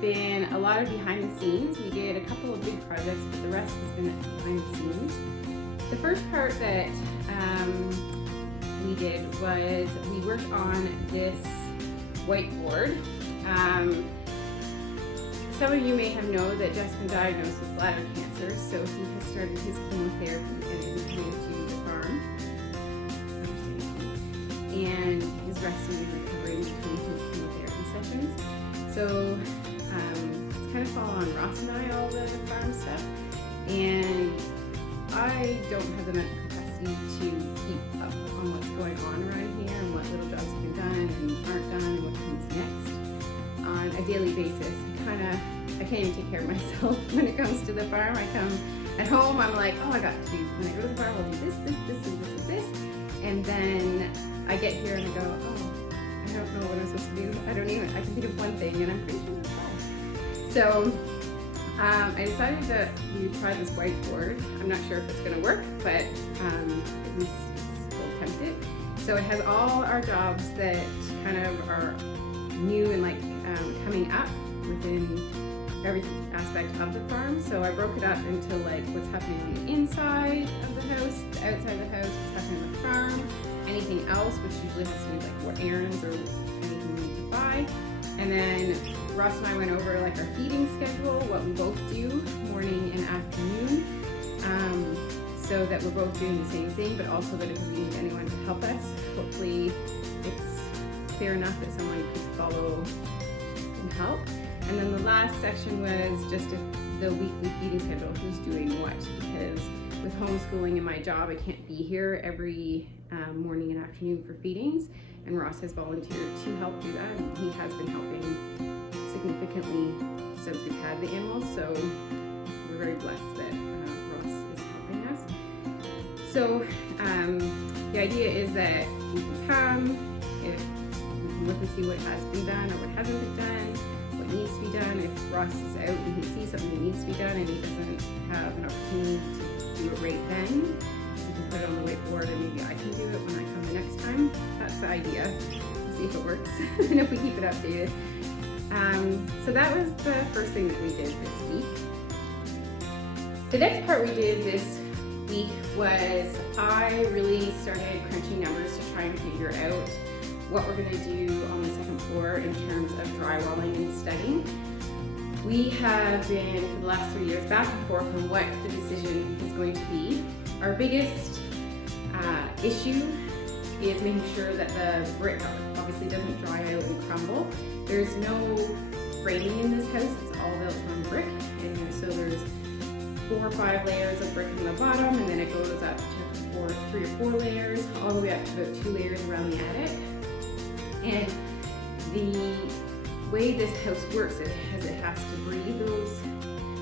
been a lot of behind the scenes. We did a couple of big projects, but the rest has been behind the scenes. The first part that we did was we worked on this whiteboard. Some of you may have known that Jeff's been diagnosed with bladder cancer, so he has started his chemotherapy and is coming to the farm. And he's resting and recovering between his chemotherapy sessions. So it's kind of fall on Ross and I, all the farm stuff. And I don't have the mental capacity to keep up on what's going on around here and what little jobs have been done and aren't done and what comes next on a daily basis. I can't even take care of myself when it comes to the farm. I come at home, I'm like, oh, I got to, when I go to the farm, I'll do this, and this. And then I get here and I go, oh, I don't know what I'm supposed to do. I can think of one thing and I'm pretty sure that's fine. So I decided that we would try this whiteboard. I'm not sure if it's gonna work, but at least we'll attempt it. So it has all our jobs that kind of are new and coming up within every aspect of the farm. So I broke it up into what's happening on the inside of the house, the outside of the house, what's happening on the farm, anything else, which usually has to do with what errands or anything we need to buy. And then Ross and I went over our feeding schedule, what we both do morning and afternoon, so that we're both doing the same thing, but also that if we need anyone to help us, hopefully it's clear enough that someone could follow and help. And then the last section was just the weekly feeding schedule, who's doing what, because with homeschooling and my job, I can't be here every morning and afternoon for feedings, and Ross has volunteered to help do that, and he has been helping significantly since we've had the animals, so we're very blessed that Ross is helping us. So the idea is that we can come, if we can look and see what has been done or what hasn't been done, what needs to be done. If Ross is out and he sees something that needs to be done and he doesn't have an opportunity to do it right then, we can put it on the whiteboard and maybe I can do it when I come the next time. That's the idea. We'll see if it works and if we keep it updated. So that was the first thing that we did this week. The next part we did this week was I really started crunching numbers to try and figure out what we're going to do on the second floor in terms of drywalling and studding. We have been, for the last 3 years, back and forth on what the decision is going to be. Our biggest issue is making sure that the brick obviously doesn't dry out and crumble. There's no framing in this house, it's all built on brick, and so there's 4 or 5 layers of brick in the bottom, and then it goes up to 3 or 4 layers, all the way up to about 2 layers around the attic. And the way this house works is it has to breathe those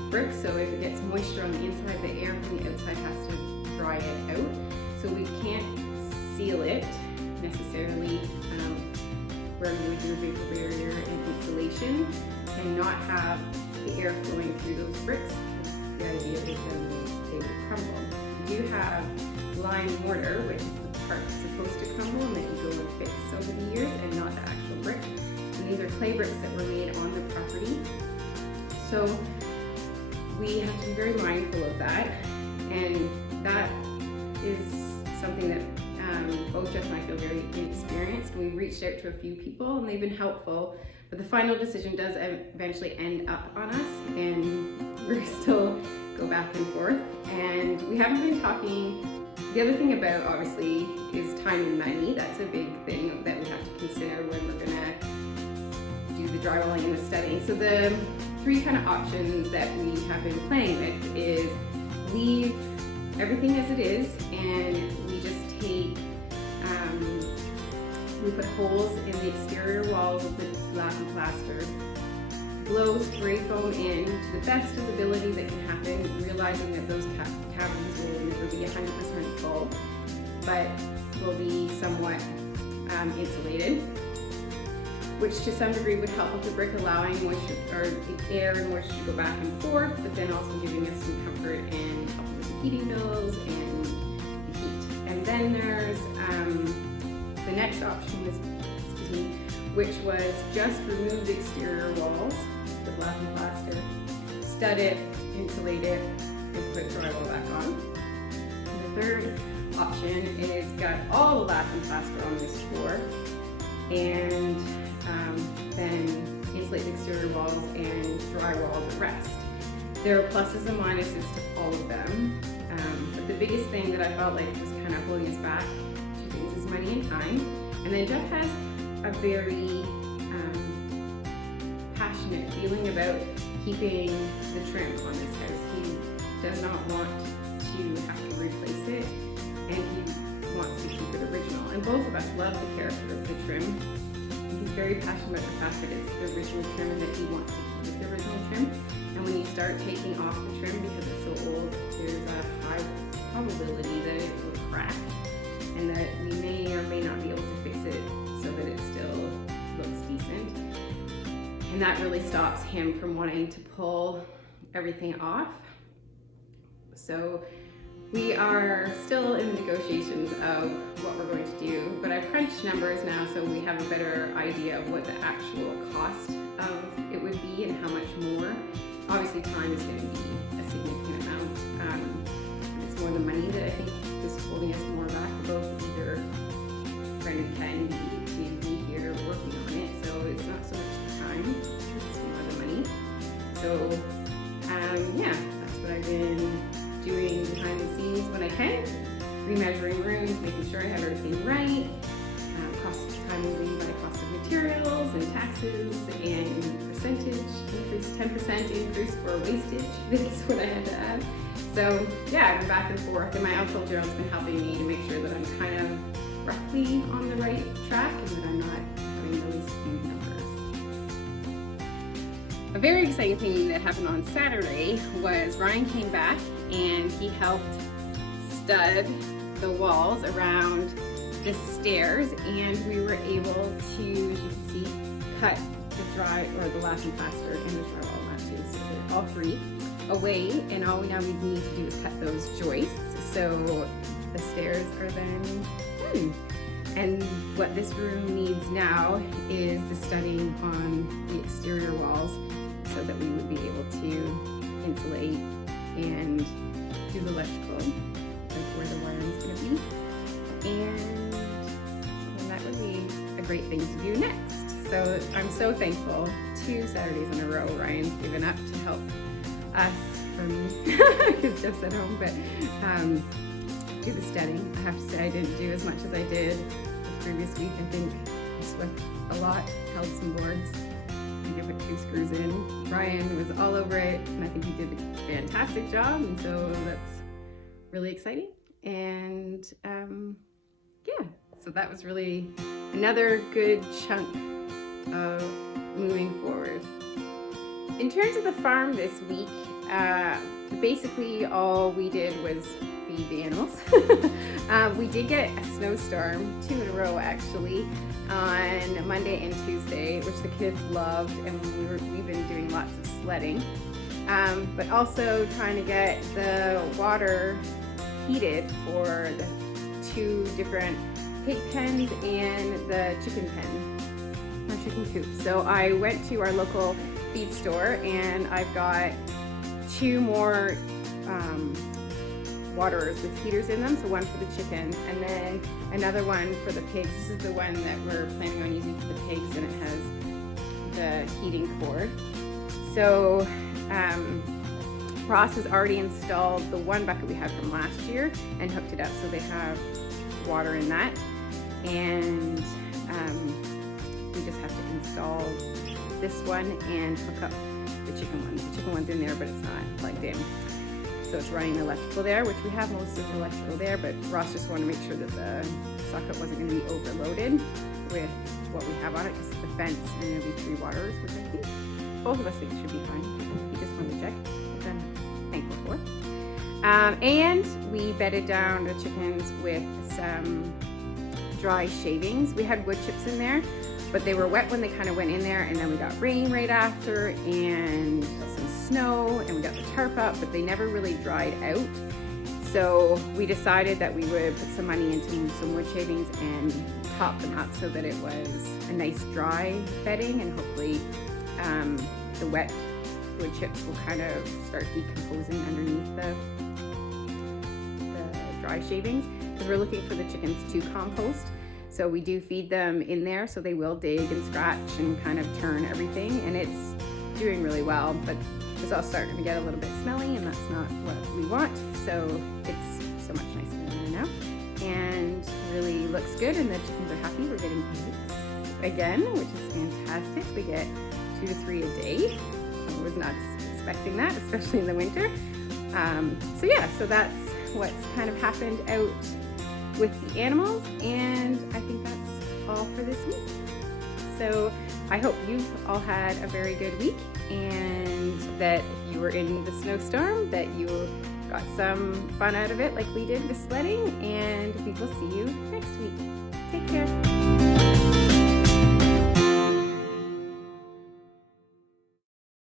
bricks, so if it gets moisture on the inside, the air from the outside has to dry it out. So we can't seal it necessarily where we would do a vapor barrier and insulation and not have the air flowing through those bricks. The idea is then they would crumble. We do have lime mortar, which is the part that's supposed to crumble and that you go and fix over the years, and not the actual brick. And these are clay bricks that were made on the property. So we have to be very mindful of that, and that is something that both Jeff and I feel very inexperienced. We've reached out to a few people and they've been helpful, but the final decision does eventually end up on us, and we're still go back and forth. And we haven't been talking. The other thing about, obviously, is time and money. That's a big thing that we have to consider when we're gonna do the drywalling and the studding. So the 3 kind of options that we have been playing with is leave everything as it is, and we just take, we put holes in the exterior walls of the lap and plaster, blow spray foam in to the best of the ability that can happen, realizing that those cavities will never be 100% full, but will be somewhat insulated, which to some degree would help with the brick, allowing moisture or air and moisture to go back and forth, but then also giving us some comfort and helping with the heating bills and the heat. And then there's the next option was, which was just remove the exterior walls with lath and plaster, stud it, insulate it, and put drywall back on. And the third option is got all the lath and plaster on this floor, and then insulate the exterior walls and drywall the rest. There are pluses and minuses to all of them, but the biggest thing that I felt like was kind of holding us back, two things, is money and time. And then Jeff has a very passionate feeling about keeping the trim on this house. He does not want to have to replace it, and he wants to keep it original. And both of us love the character of the trim. He's very passionate about the fact that it's the original trim and that he wants to keep the original trim. And when you start taking off the trim because it's so old, there's a high probability that it will crack and that we may or may not be able to fix it so that it still looks decent. And that really stops him from wanting to pull everything off. So we are still in the negotiations of what we're going to do, but I've crunched numbers now so we have a better idea of what the actual cost of it would be and how much more. Obviously time is going to be a significant amount. It's more the money that I think is holding us more back. We're both either Brendan can to be here working on it, so it's not so much the time, it's more the money. So yeah, that's what I've been doing behind the scenes when I can, remeasuring rooms, making sure I have everything right, cost of time moving by cost of materials and taxes and percentage increase, 10% increase for wastage. That's what I had to add. So yeah, I've been back and forth, and my uncle Gerald's been helping me to make sure that I'm kind of roughly on the right track and that I'm not having really skewed numbers. A very exciting thing that happened on Saturday was Ryan came back and he helped stud the walls around the stairs, and we were able to, as you can see, cut the lath and plaster and the drywall matches, so they're all three away, and all we now need to do is cut those joists so the stairs are then done. And what this room needs now is the studding on the exterior walls so that we would be able to insulate and do the electrical, like where the wiring's going to be. And that would be a great thing to do next. So I'm so thankful. 2 Saturdays in a row Ryan's given up to help us because Jeff's at home, but do the studding. I have to say I didn't do as much as I did the previous week. I think I swept a lot, held some boards. I think I put 2 screws in. Ryan was all over it, and I think he did a fantastic job, and so that's really exciting. And yeah, so that was really another good chunk of moving forward. In terms of the farm this week, basically all we did was feed the animals. We did get a snowstorm, 2 in a row actually, on Monday and Tuesday, which the kids loved, and we've been doing lots of sledding, but also trying to get the water heated for the 2 different pig pens and the chicken pen, or chicken coop. So I went to our local feed store and I've got 2 more waterers with heaters in them, so one for the chickens and then another one for the pigs. This is the one that we're planning on using for the pigs, and it has the heating cord. So Ross has already installed the 1 bucket we had from last year and hooked it up so they have water in that, and we just have to install this one and hook up the chicken one. The chicken one's in there, but it's not plugged in. So it's running electrical there, which we have most of the electrical there, but Ross just wanted to make sure that the socket wasn't going to be overloaded with what we have on it, because the fence and there'll be 3 waterers, which I think both of us think should be fine. He just wanted to check, which I'm thankful for. And we bedded down the chickens with some dry shavings. We had wood chips in there, but they were wet when they kind of went in there, and then we got rain right after and some snow, and we got the tarp up, but they never really dried out. So we decided that we would put some money into some wood shavings and top them up so that it was a nice dry bedding, and hopefully the wet wood chips will kind of start decomposing underneath the dry shavings, because we're looking for the chickens to compost. So we do feed them in there, so they will dig and scratch and kind of turn everything, and it's doing really well, but it's all starting to get a little bit smelly, and that's not what we want. So it's so much nicer in there now, and really looks good, and the chickens are happy. We're getting eggs again, which is fantastic. We get 2 to 3 a day. I was not expecting that, especially in the winter. So yeah, so that's what's kind of happened out with the animals, and I think that's all for this week. So I hope you've all had a very good week, and that if you were in the snowstorm, that you got some fun out of it like we did with sledding, and we will see you next week.